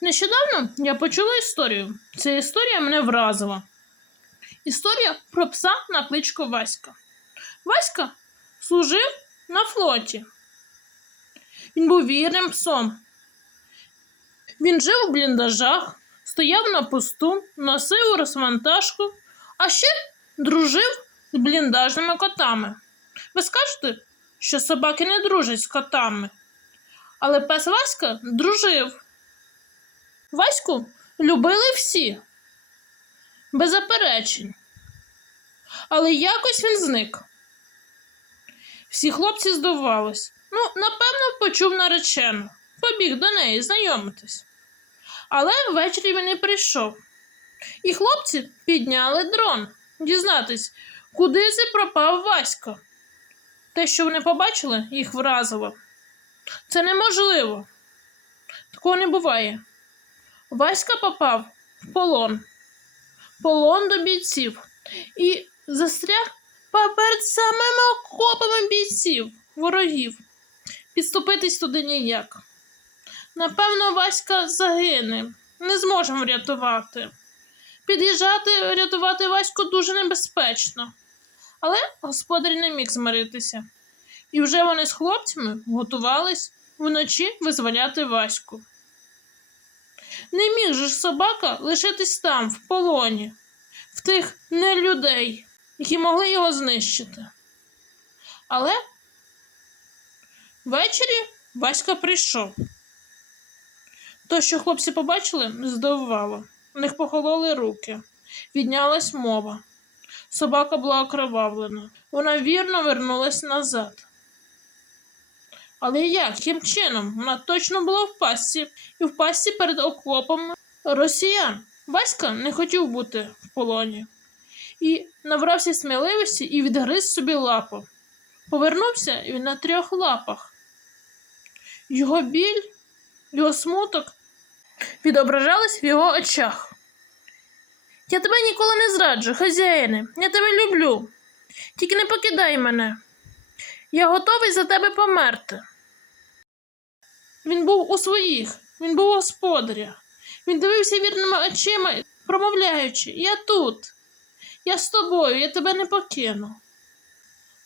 Нещодавно я почула історію. Ця історія мене вразила. Історія про пса на кличку Васька. Васька служив на флоті. Він був вірним псом. Він жив у бліндажах, стояв на посту, носив розвантажку, а ще дружив з бліндажними котами. Ви скажете, що собаки не дружать з котами. Але пес Васька дружив. Ваську любили всі, без заперечень. Але якось він зник. Всі хлопці здивувались. Ну, напевно, почув наречену, побіг до неї знайомитись. Але ввечері він не прийшов. І хлопці підняли дрон дізнатись, куди це пропав Васька. Те, що вони побачили, їх вразило. Це неможливо. Такого не буває. Васька попав в полон. Полон до бійців. І застряг перед самими окопами бійців, ворогів. Підступитись туди ніяк. Напевно, Васька загине. Не зможемо врятувати. Під'їжджати, рятувати Ваську дуже небезпечно. Але господар не міг змиритися. І вже вони з хлопцями готувались вночі визволяти Ваську. Не міг же ж собака лишитись там, в полоні, в тих нелюдей, які могли його знищити. Але ввечері Васька прийшов. То, що хлопці побачили, здивувало. У них похололи руки, віднялась мова. Собака була окровавлена. Вона вірно вернулась назад. Але як, яким чином? Вона точно була в пастці, і в пастці перед окопом росіян. Васька не хотів бути в полоні. І набрався сміливості і відгриз собі лапу. Повернувся він на трьох лапах. Його біль, його смуток відображались в його очах. Я тебе ніколи не зраджу, хазяїне, я тебе люблю. Тільки не покидай мене. Я готовий за тебе померти. Він був у своїх, він був господаря. Він дивився вірними очима, промовляючи: Я тут, я з тобою, я тебе не покину.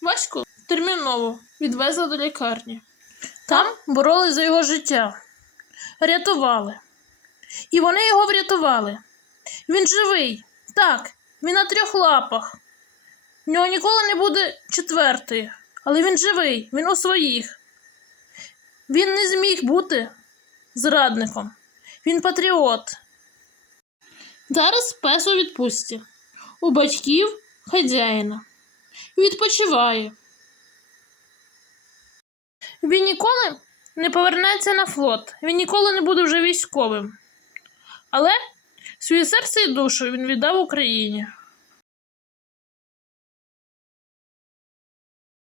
Ваську терміново відвезли до лікарні. Там боролись за його життя, рятували. І вони його врятували. Він живий, так, він на трьох лапах. В нього ніколи не буде четвертої, але він живий, він у своїх. Він не зміг бути зрадником. Він патріот. Зараз пес у відпустці. У батьків хазяїна. Відпочиває. Він ніколи не повернеться на флот. Він ніколи не буде вже військовим. Але своє серце і душу він віддав Україні.